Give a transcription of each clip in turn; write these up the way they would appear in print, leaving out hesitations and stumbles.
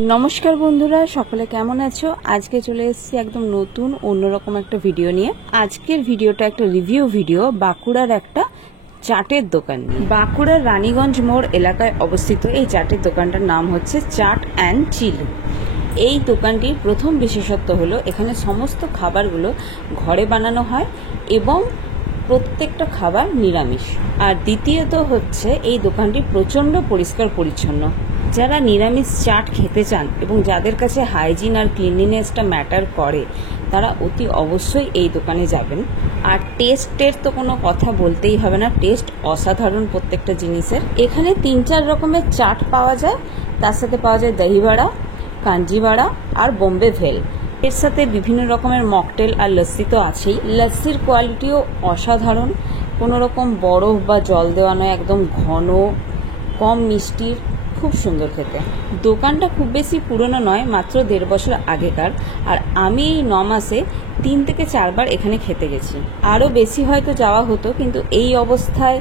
नमस्कार बंधुरा सकले केमन आछो। आज के चले एसेछि एकदम नतून अन्यरकम एक भिडियो निये। आजकेर भिडियोटा एक रिव्यू भिडियो बाँकुड़ार एक चाटेर दोकान निये। बाँकुड़ार रानीगंज मोड़ एलाकाय अवस्थित এই চাটের দোকানটার নাম হচ্ছে চাট অ্যান্ড চিল। এই দোকানটির প্রথম বিশেষত্ব হলো এখানে সমস্ত খাবারগুলো ঘরে বানানো হয় এবং প্রত্যেকটা খাবার নিরামিষ। আর দ্বিতীয়ত হচ্ছে এই দোকানটি প্রচণ্ড পরিষ্কার পরিচ্ছন্ন। যারা নিরামিষ চাট খেতে চান এবং যাদের কাছে হাইজিন আর ক্লিনলিনেসটা ম্যাটার করে তারা অতি অবশ্যই এই দোকানে যাবেন। আর টেস্টের তো কোনো কথা বলতেই হবে না, টেস্ট অসাধারণ প্রত্যেকটা জিনিসের। এখানে 3-4 রকমের চাট পাওয়া যায়, তার সাথে পাওয়া যায় দহি বড়া, কাঞ্জি বড়া আর বোম্বে ভেল। এর সাথে বিভিন্ন রকমের মকটেল আর লস্যি তো আছেই। লস্যির কোয়ালিটিও অসাধারণ, কোনো রকম বরফ বা জল দেওয়া নয়, একদম ঘন, কম মিষ্টির, খুব সুন্দর খেতে। দোকানটা খুব বেশি পুরনো নয়, মাত্র 1.5 বছর আগেকার। আর আমি এই 9 মাসে 3 থেকে 4 বার এখানে খেতে গেছি। আরও বেশি হয়তো যাওয়া হতো, কিন্তু এই অবস্থায়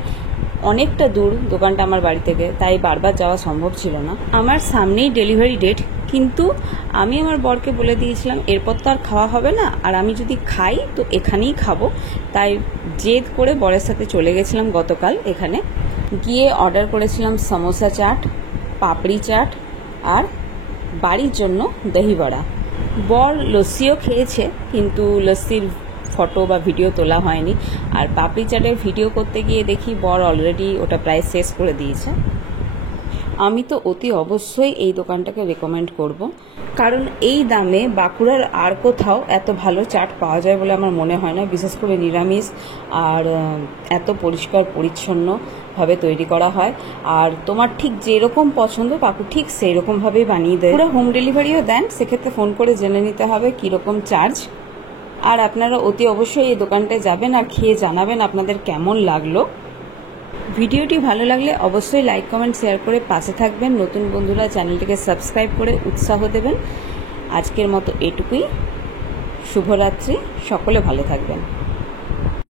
অনেকটা দূর দোকানটা আমার বাড়ি থেকে, তাই বারবার যাওয়া সম্ভব ছিল না। আমার সামনেই ডেলিভারি ডেট, কিন্তু আমি আমার বরকে বলে দিয়েছিলাম এরপর তো আর খাওয়া হবে না, আর আমি যদি খাই তো এখানেই খাবো। তাই জেদ করে বরের সাথে চলে গেছিলাম গতকাল। এখানে গিয়ে অর্ডার করেছিলাম সমোসা চাট, পাপড়ি চাট আর বাড়ির জন্য দহি বড়া। বর লস্যিও খেয়েছে, কিন্তু লস্যির ফটো বা ভিডিও তোলা হয়নি। আর পাপড়ি চাটের ভিডিও করতে গিয়ে দেখি বর অলরেডি ওটা প্রায় শেষ করে দিয়েছে। আমি তো অতি অবশ্যই এই দোকানটাকে রেকমেন্ড করব, কারণ এই দামে বাঁকুড়ার আর কোথাও এত ভালো চাট পাওয়া যায় বলে আমার মনে হয় না। বিশেষ করে নিরামিষ আর এত পরিষ্কার পরিচ্ছন্নভাবে তৈরি করা হয়। আর তোমার ঠিক যেরকম পছন্দ কাকু ঠিক সেই রকমভাবেই বানিয়ে দেয়। পুরো হোম ডেলিভারিও দেন, সেক্ষেত্রে ফোন করে জেনে নিতে হবে কীরকম চার্জ। আর আপনারা অতি অবশ্যই এই দোকানটায় যাবেন আর খেয়ে জানাবেন আপনাদের কেমন লাগলো। ভিডিওটি ভালো লাগলে অবশ্যই লাইক কমেন্ট শেয়ার করে পাশে থাকবেন। নতুন বন্ধুরা চ্যানেলটিকে সাবস্ক্রাইব করে উৎসাহ দেবেন। আজকের মতো এটুকুই। শুভরাত্রি, সকলে ভালো থাকবেন।